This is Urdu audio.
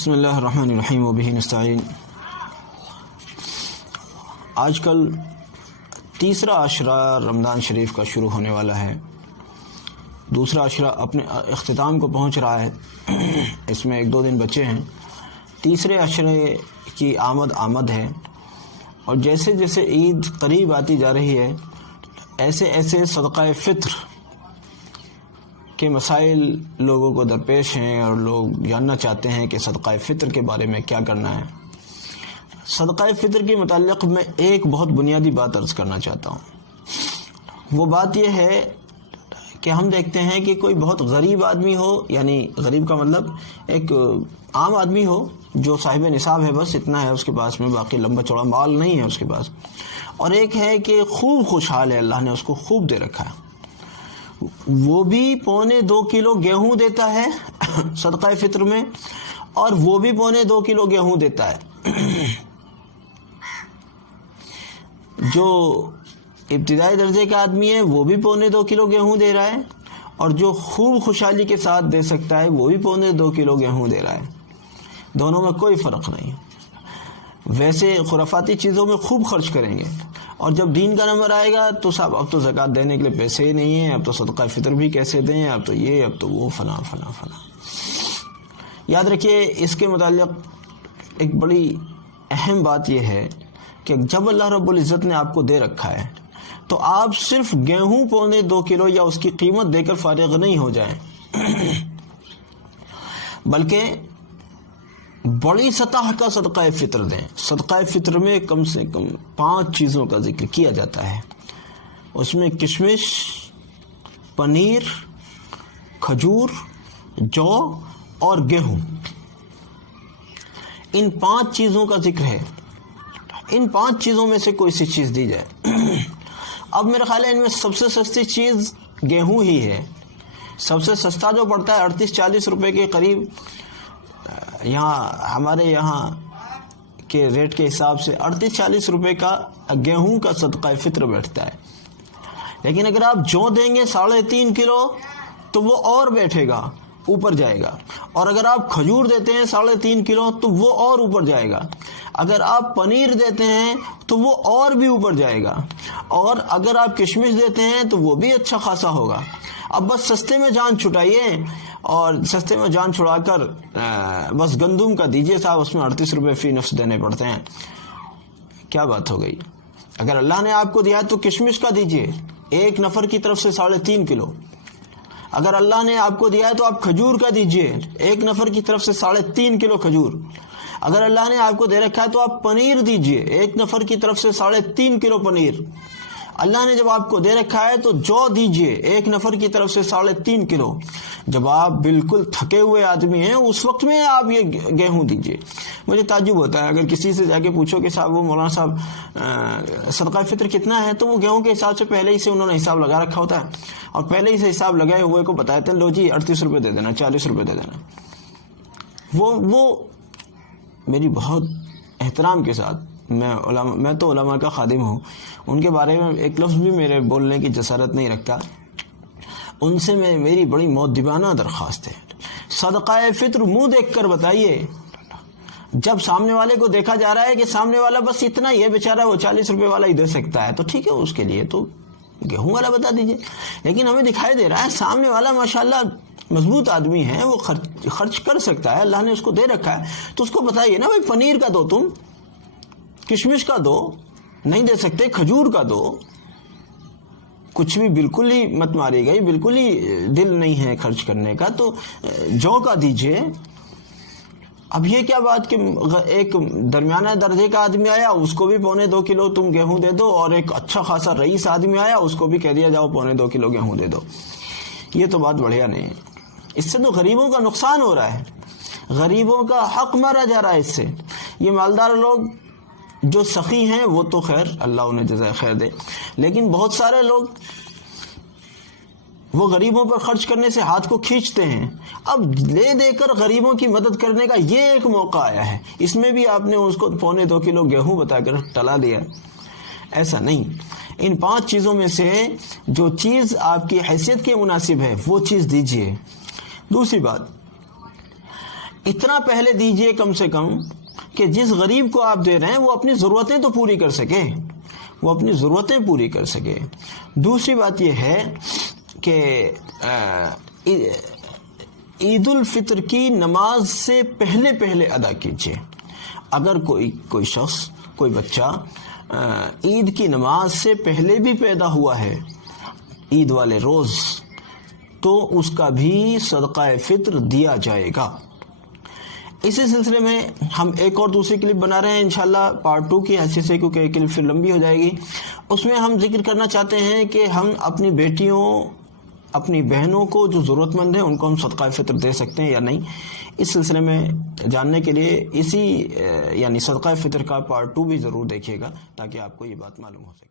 بسم اللہ الرحمن الرحیم وبہ نستعین۔ آج کل تیسرا عشرہ رمضان شریف کا شروع ہونے والا ہے، دوسرا عشرہ اپنے اختتام کو پہنچ رہا ہے، اس میں 1-2 دن بچے ہیں، تیسرے عشرے کی آمد ہے، اور جیسے جیسے عید قریب آتی جا رہی ہے ایسے ایسے صدقہ فطر کے مسائل لوگوں کو درپیش ہیں، اور لوگ جاننا چاہتے ہیں کہ صدقہ فطر کے بارے میں کیا کرنا ہے۔ صدقہ فطر کے متعلق میں ایک بہت بنیادی بات عرض کرنا چاہتا ہوں۔ وہ بات یہ ہے کہ ہم دیکھتے ہیں کہ کوئی بہت غریب آدمی ہو، یعنی غریب کا مطلب ایک عام آدمی ہو جو صاحب نصاب ہے، بس اتنا ہے اس کے پاس میں، باقی لمبا چوڑا مال نہیں ہے اس کے پاس، اور ایک ہے کہ خوب خوشحال ہے، اللہ نے اس کو خوب دے رکھا ہے، وہ بھی 2.25 کلو گیہوں دیتا ہے صدقہ فطر میں، اور وہ بھی 2.25 کلو گیہوں دیتا ہے۔ جو ابتدائی درجے کا آدمی ہے وہ بھی 2.25 کلو گیہوں دے رہا ہے، اور جو خوب خوشحالی کے ساتھ دے سکتا ہے وہ بھی 2.25 کلو گیہوں دے رہا ہے، دونوں میں کوئی فرق نہیں۔ ویسے خرافاتی چیزوں میں خوب خرچ کریں گے، اور جب دین کا نمبر آئے گا تو صاحب اب تو زکوٰۃ دینے کے لیے پیسے ہی نہیں ہیں، اب تو صدقہ فطر بھی کیسے دیں، اب تو یہ، اب تو وہ، فلاں فلاں فلاں۔ یاد رکھیے، اس کے متعلق ایک بڑی اہم بات یہ ہے کہ جب اللہ رب العزت نے آپ کو دے رکھا ہے تو آپ صرف گیہوں 2.25 کلو یا اس کی قیمت دے کر فارغ نہیں ہو جائیں، بلکہ بڑی سطح کا صدقہ فطر دیں۔ صدقہ فطر میں کم سے کم 5 چیزوں کا ذکر کیا جاتا ہے، اس میں کشمش، پنیر، کھجور، جو اور گیہوں، ان 5 چیزوں کا ذکر ہے۔ ان 5 چیزوں میں سے کوئی سی چیز دی جائے۔ اب میرا خیال ہے ان میں سب سے سستی چیز گیہوں ہی ہے، سب سے سستا جو پڑتا ہے 38-40 روپے کے قریب، ہمارے یہاں کے ریٹ کے حساب سے 38-40 روپے کا گیہوں کا صدقہ فطر بیٹھتا ہے۔ لیکن اگر آپ جو دیں گے 3.5 کلو تو وہ اور بیٹھے گا، اوپر جائے گا، اور اگر آپ کھجور دیتے ہیں 3.5 کلو تو وہ اور اوپر جائے گا، اگر آپ پنیر دیتے ہیں تو وہ اور بھی اوپر جائے گا، اور اگر آپ کشمش دیتے ہیں تو وہ بھی اچھا خاصا ہوگا۔ اب بس سستے میں جان چھٹائیے، اور سستے میں جان چھڑا کر بس گندم کا دیجئے صاحب، اس میں 38 روپے فی نفس دینے پڑتے ہیں، کیا بات ہو گئی؟ اگر اللہ نے آپ کو دیا تو کشمش کا دیجئے، ایک نفر کی طرف سے 3.5 کلو۔ اگر اللہ نے آپ کو دیا ہے تو آپ کھجور کا دیجئے، ایک نفر کی طرف سے 3.5 کلو کھجور۔ اگر اللہ نے آپ کو دے رکھا ہے تو آپ پنیر دیجئے، ایک نفر کی طرف سے 3.5 کلو پنیر۔ اللہ نے جب آپ کو دے رکھا ہے تو جو دیجئے، ایک نفر کی طرف سے 3.5 کلو۔ جب آپ بالکل تھکے ہوئے آدمی ہیں اس وقت میں آپ یہ گیہوں دیجئے۔ مجھے تعجب ہوتا ہے اگر کسی سے جا کے پوچھو کہ صاحب وہ مولانا صاحب صدقہ فطر کتنا ہے، تو وہ گیہوں کے حساب سے پہلے ہی سے انہوں نے حساب لگا رکھا ہوتا ہے، اور پہلے ہی سے حساب لگائے ہوئے کو بتاتے ہیں، لو جی 38 روپے دے دینا، 40 روپے دے دینا۔ وہ میری بہت احترام کے ساتھ، میں تو علماء کا خادم ہوں، ان کے بارے میں ایک لفظ بھی میرے بولنے کی جسارت نہیں رکھتا، ان سے میری بڑی مؤدبانہ درخواست ہے، صدقہ فطر منہ دیکھ کر بتائیے۔ جب سامنے والے کو دیکھا جا رہا ہے کہ سامنے والا بس اتنا ہی ہے بیچارہ، وہ 40 روپے والا ہی دے سکتا ہے، تو ٹھیک ہے، اس کے لیے تو گیہوں والا بتا دیجئے۔ لیکن ہمیں دکھائی دے رہا ہے سامنے والا ماشاءاللہ مضبوط آدمی ہے، وہ خرچ کر سکتا ہے، اللہ نے اس کو دے رکھا ہے، تو اس کو بتائیے نا بھائی، پنیر کا دو، تم کشمش کا دو، نہیں دے سکتے کھجور کا دو، کچھ بھی بالکل ہی مت ماری گئی، بالکل ہی دل نہیں ہے خرچ کرنے کا، تو جو کا دیجئے۔ اب یہ کیا بات کہ ایک درمیانہ درجے کا آدمی آیا، اس کو بھی 2.25 کلو تم گیہوں دے دو، اور ایک اچھا خاصا رئیس آدمی آیا، اس کو بھی کہہ دیا جاؤ 2.25 کلو گیہوں دے دو۔ یہ تو بات بڑھیا نہیں ہے، اس سے تو غریبوں کا نقصان ہو رہا ہے، غریبوں کا حق مارا جا رہا ہے اس سے۔ یہ مالدار لوگ جو سخی ہیں وہ تو خیر اللہ انہیں جزائے خیر دے، لیکن بہت سارے لوگ وہ غریبوں پر خرچ کرنے سے ہاتھ کو کھینچتے ہیں۔ اب لے دے کر غریبوں کی مدد کرنے کا یہ ایک موقع آیا ہے، اس میں بھی آپ نے اس کو 2.25 کلو گیہوں بتا کر ٹلا دیا، ایسا نہیں۔ ان 5 چیزوں میں سے جو چیز آپ کی حیثیت کے مناسب ہے وہ چیز دیجیے۔ دوسری بات، اتنا پہلے دیجئے کم سے کم کہ جس غریب کو آپ دے رہے ہیں وہ اپنی ضرورتیں تو پوری کر سکے، وہ اپنی ضرورتیں پوری کر سکے۔ دوسری بات یہ ہے کہ عید الفطر کی نماز سے پہلے ادا کیجیے۔ اگر کوئی شخص، کوئی بچہ عید کی نماز سے پہلے بھی پیدا ہوا ہے عید والے روز، تو اس کا بھی صدقہ فطر دیا جائے گا۔ اسی سلسلے میں ہم ایک اور دوسری کلپ بنا رہے ہیں انشاءاللہ پارٹ 2 کی حیثیت سے، کیونکہ یہ کلپ پھر لمبی ہو جائے گی۔ اس میں ہم ذکر کرنا چاہتے ہیں کہ ہم اپنی بیٹیوں، اپنی بہنوں کو جو ضرورت مند ہیں ان کو ہم صدقہ فطر دے سکتے ہیں یا نہیں۔ اس سلسلے میں جاننے کے لیے اسی یعنی صدقہ فطر کا پارٹ 2 بھی ضرور دیکھیے گا، تاکہ آپ کو یہ بات معلوم ہو سکے۔